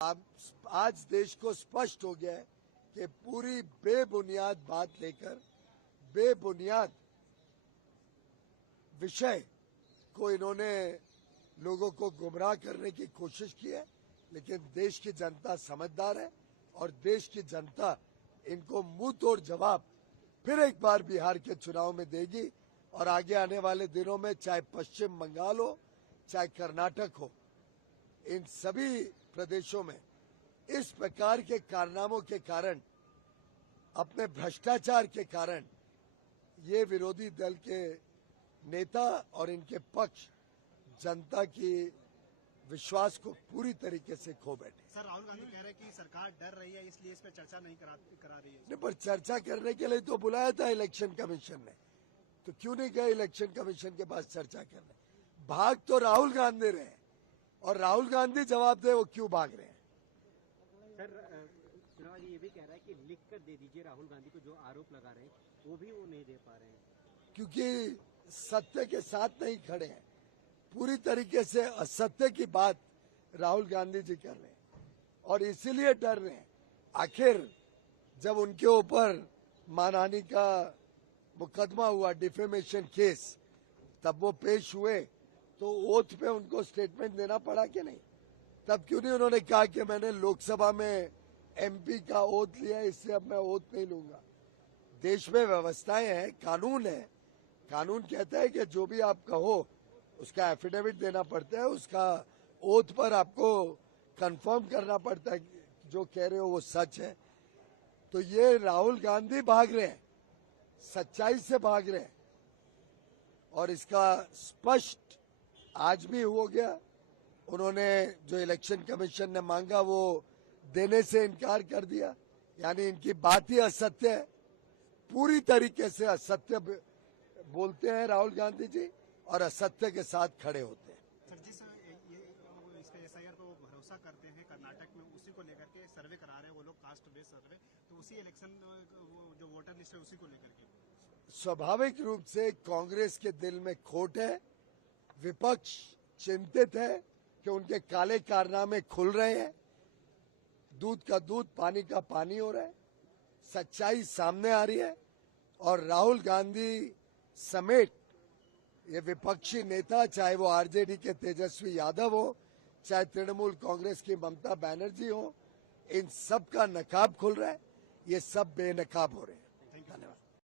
आज देश को स्पष्ट हो गया है कि पूरी बेबुनियाद बात लेकर बेबुनियाद विषय को इन्होंने लोगों को गुमराह करने की कोशिश की है। लेकिन देश की जनता समझदार है और देश की जनता इनको मुंह तोड़ जवाब फिर एक बार बिहार के चुनाव में देगी। और आगे आने वाले दिनों में चाहे पश्चिम बंगाल हो चाहे कर्नाटक हो, इन सभी प्रदेशों में इस प्रकार के कारनामों के कारण, अपने भ्रष्टाचार के कारण ये विरोधी दल के नेता और इनके पक्ष जनता की विश्वास को पूरी तरीके से खो बैठे। सर, राहुल गांधी कह रहे हैं कि सरकार डर रही है, इसलिए इस पर चर्चा नहीं करा रही है। नहीं, पर चर्चा करने के लिए तो बुलाया था इलेक्शन कमीशन ने, तो क्यों नहीं गए इलेक्शन कमीशन के पास चर्चा करने? भाग तो राहुल गांधी रहे और राहुल गांधी जवाब दे वो क्यों भाग रहे हैं। सर, चुनाव ये भी कह रहा है कि लिख कर दे दीजिए राहुल गांधी को जो आरोप लगा रहे हैं, वो भी वो नहीं दे पा रहे हैं क्योंकि सत्य के साथ नहीं खड़े हैं। पूरी तरीके से असत्य की बात राहुल गांधी जी कर रहे हैं और इसीलिए डर रहे हैं। आखिर जब उनके ऊपर मानहानि का मुकदमा हुआ, डिफेमेशन केस, तब वो पेश हुए तो ओथ पे उनको स्टेटमेंट देना पड़ा कि नहीं? तब क्यों नहीं उन्होंने कहा कि मैंने लोकसभा में एमपी का ओथ लिया, इससे अब मैं ओथ नहीं लूंगा। देश में व्यवस्थाएं हैं, कानून है। कानून कहता है कि जो भी आप कहो उसका एफिडेविट देना पड़ता है, उसका ओथ पर आपको कंफर्म करना पड़ता है जो कह रहे हो वो सच है। तो ये राहुल गांधी भाग रहे हैं, सच्चाई से भाग रहे हैं और इसका स्पष्ट आज भी हो गया। उन्होंने जो इलेक्शन कमीशन ने मांगा वो देने से इनकार कर दिया, यानी इनकी बात ही असत्य है। पूरी तरीके से असत्य बोलते हैं राहुल गांधी जी और असत्य के साथ खड़े होते हैं। सर, जिस इसका एसआईआर पर वो भरोसा करते हैं कर्नाटक में, उसी को लेकर के सर्वे करा रहे हैं वो लोग, कास्ट बेस्ड सर्वे, तो उसी इलेक्शन जो वोटर लिस्ट है उसी को लेकर के स्वाभाविक रूप से कांग्रेस के दिल में खोट है। विपक्ष चिंतित है कि उनके काले कारनामे खुल रहे हैं, दूध का दूध पानी का पानी हो रहा है, सच्चाई सामने आ रही है और राहुल गांधी समेत ये विपक्षी नेता, चाहे वो आरजेडी के तेजस्वी यादव हो, चाहे तृणमूल कांग्रेस की ममता बनर्जी हो, इन सब का नकाब खुल रहा है। ये सब बेनकाब हो रहे हैं।